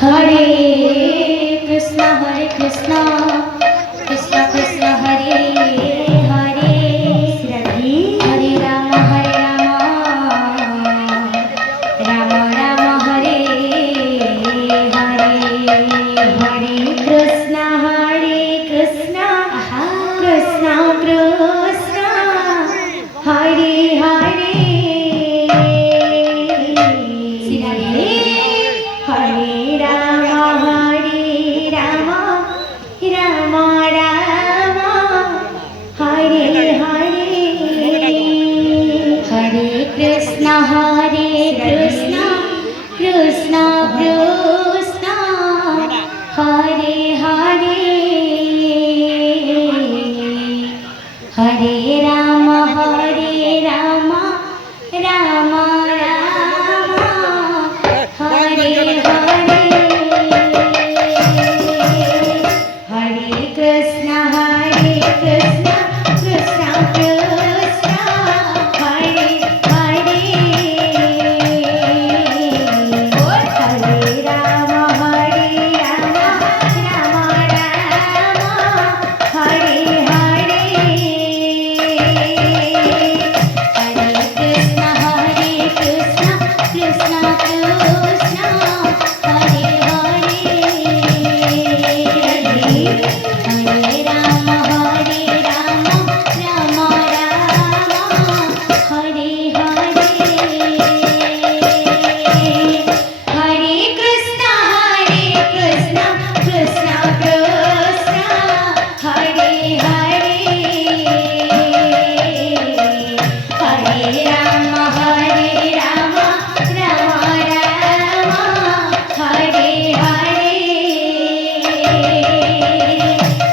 हरे कृष्ण कृष्ण कृष्ण हरे हरे हरे राम राम राम हरे हरे हरे कृष्ण कृष्ण कृष्ण हरे हरे हरे राम राम राम हरे हरे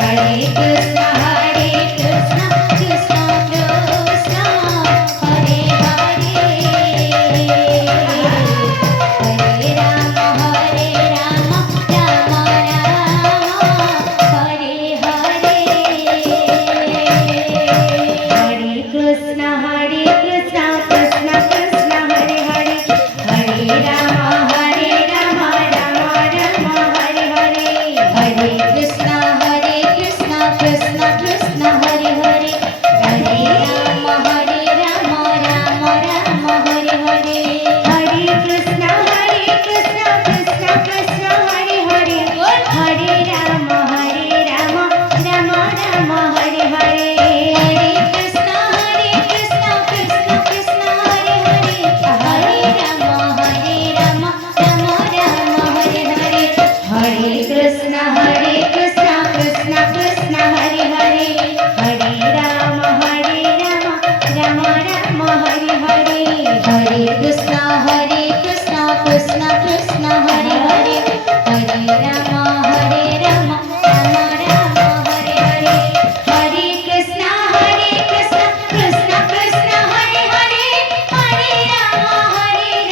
हरे कृष्ण कृष्ण कृष्ण हरे हरे हरे राम राम राम हरे हरे हरे कृष्ण कृष्ण कृष्ण हरे हरे हरे राम राम हरे हरे हरे कृष्ण कृष्ण कृष्ण हरे हरे हरे राम राम हरे हरे हरे कृष्ण कृष्ण हरे हरे हरे राम हरे हरे हरे कृष्ण कृष्ण हरे हरे हरे राम हरे हरे हरे कृष्ण कृष्ण हरे हरे हरे राम हरे हरे हरे कृष्ण कृष्ण हरे हरे हरे राम हरे हरे हरे कृष्ण कृष्ण हरे हरे हरे राम राम हरे हरे हरे कृष्ण कृष्ण हरे हरे हरे राम हरे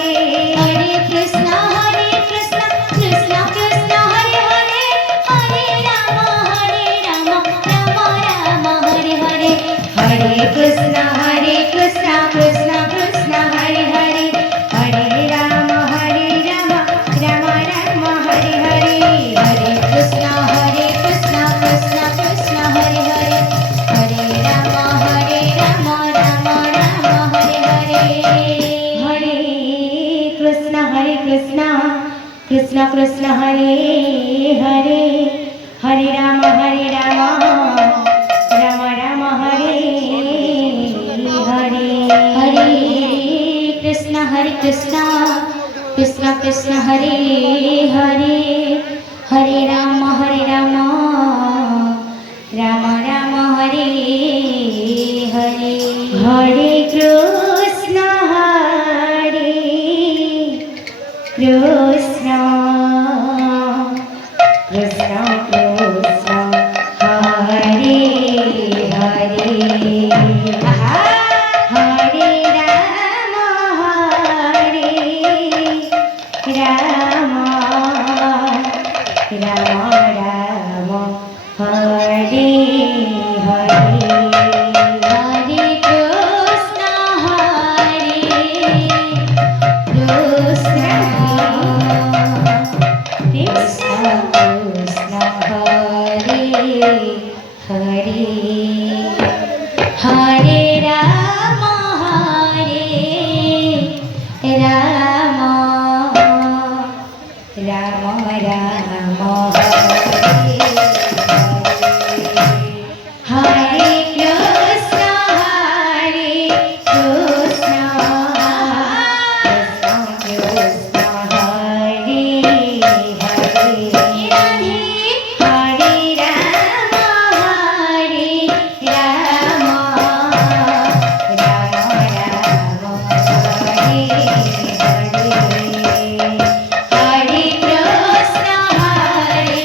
हरे हरे कृष्ण कृष्ण हरे हरे हरे राम राम हरे हरे हरे कृष्ण कृष्ण हरे हरे हरे राम राम हरे हरे हरे कृष्ण कृष्ण हरे हरे हरे राम राम हरे हरे हरे कृष्ण कृष्ण हरे हरे हरे राम राम हरे हरे हरे कृष्ण कृष्ण हरे हरे हरे राम राम हरे हरे हरे कृष्ण कृष्ण हरे हरे हरे राम राम हरे हरे हरे कृष्ण कृष्ण हरे हरे हरे राम राम हरे हरे हरे कृष्ण कृष्ण हरे हरे हरे राम राम हरे हरे हरे कृष्ण कृष्ण हरे हरे हरे राम राम हरे हरे हरे कृष्ण राम राम राम हरे कृष्ण कृष्ण कृष्ण हरे हरे हरे राम राम राम हरे हरे हरे कृष्ण हरे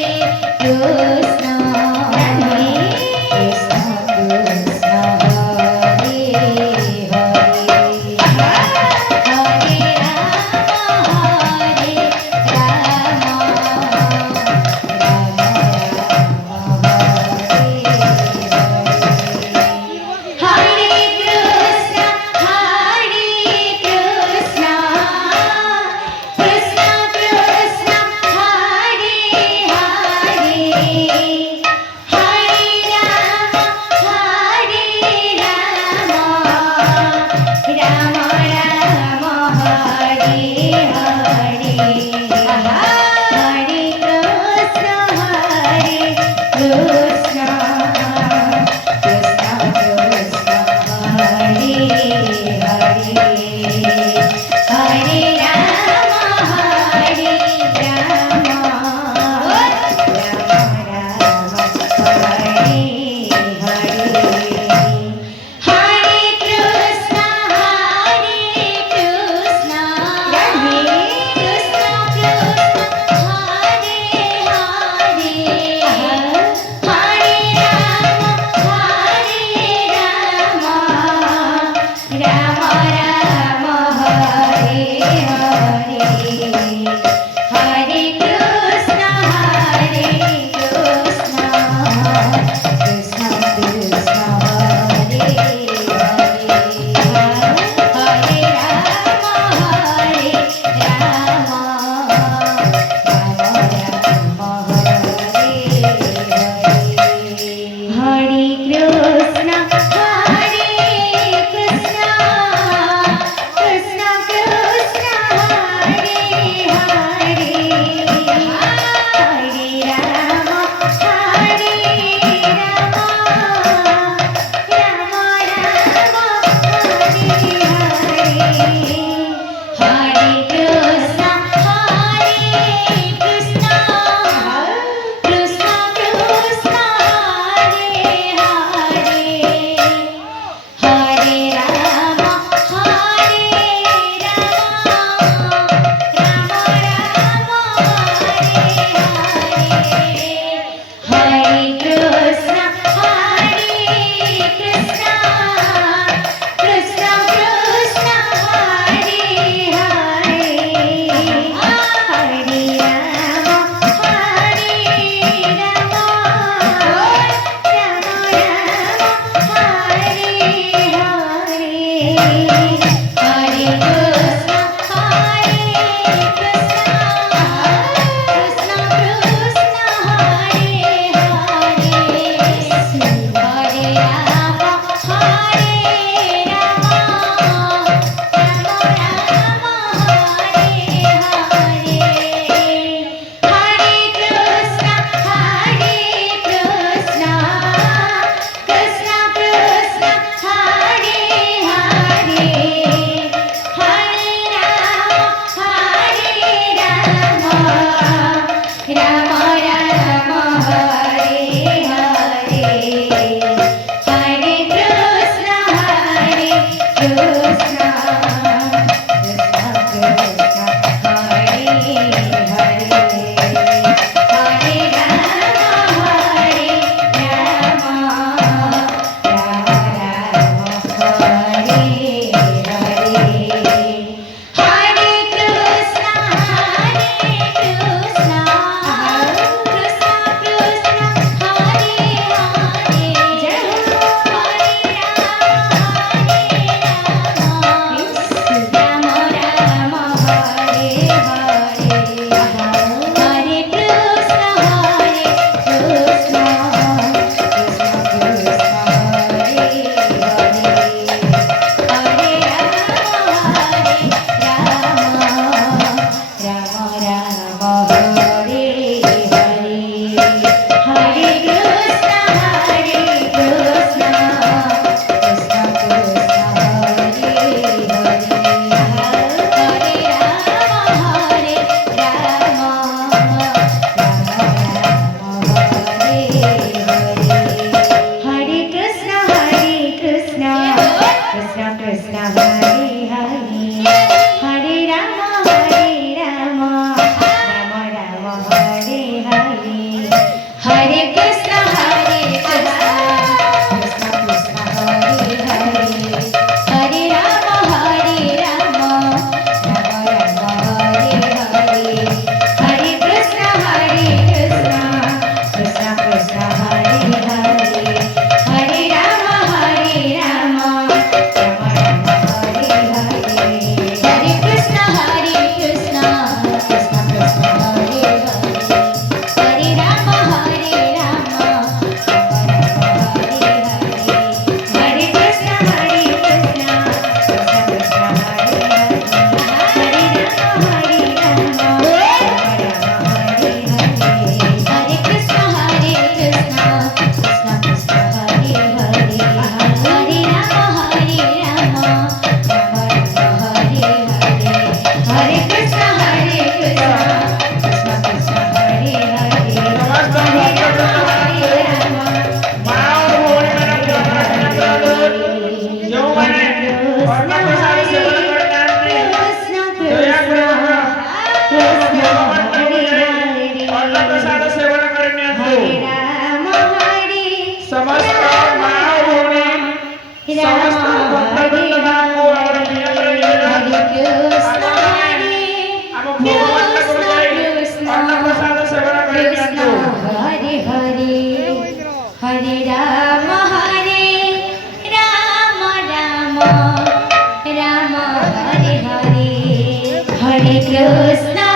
Krishna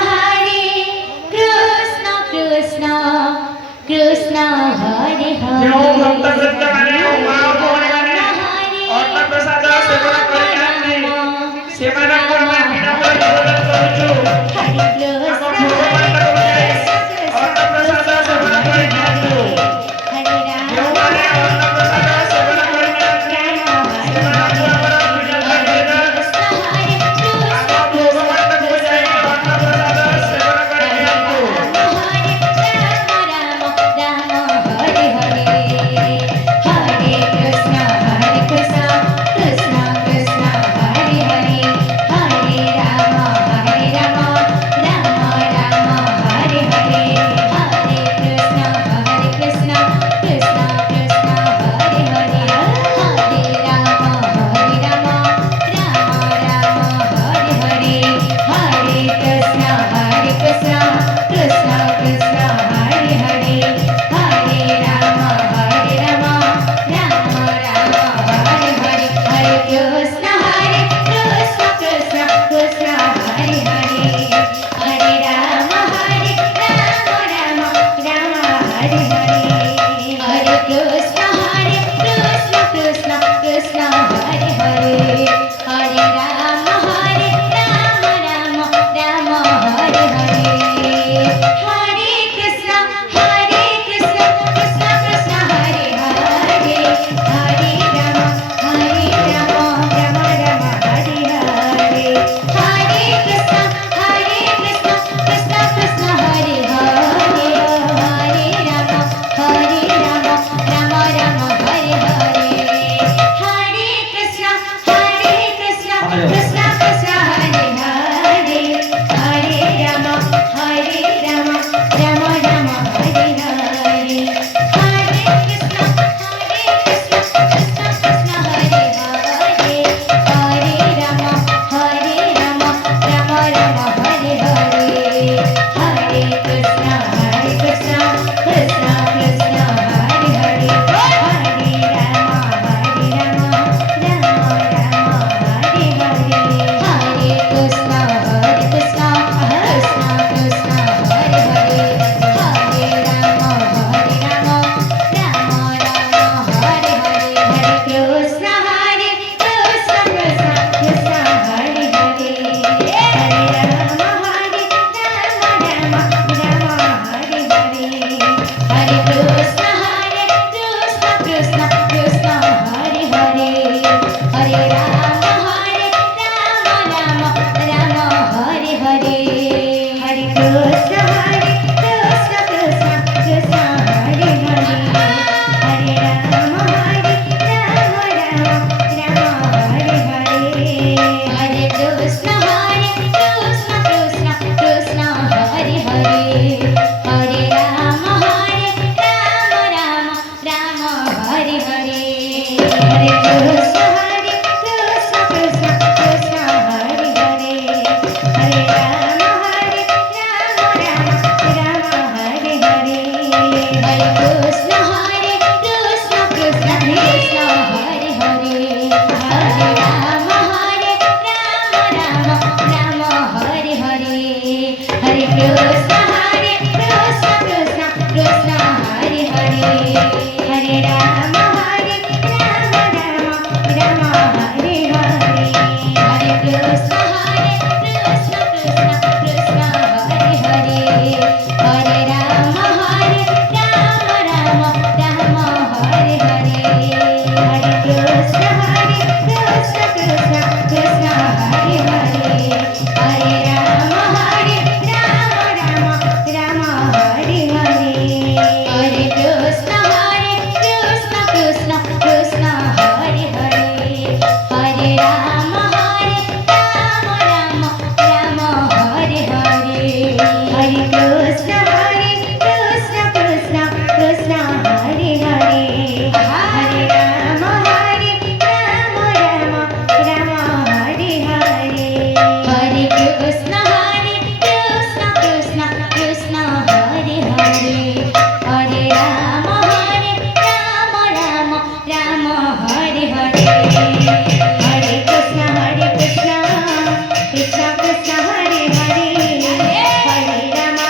Krishna Krishna Hare जो Hare भक्त वृंद माने महाभोग माने अन्न प्रसाद सेवन करिनांती सेମାନଙ୍କୁ ଆମେ ବିନାମୂଲ୍ୟ ନିବେଦନ କରୁଛୁ। Hare ଆମ Krishna ଭଗବାନଙ୍କୁ ଯାଇ Krishna ଅନ୍ନ ପ୍ରସାଦ ସେବନ କରିନିଅନ୍ତୁ। Hare Rama ଯେଉଁମାନେ ଅନ୍ନ ପ୍ରସାଦ ସେବନ କରିନିଅନ୍ତି ସେମାନଙ୍କୁ ଆମର ପୂଜା କରିବା। ଆମ ଭଗବାନଙ୍କୁ ଯାଇ ଅନ୍ନ ପ୍ରସାଦ ସେବନ କରିନିଅନ୍ତୁ। Hare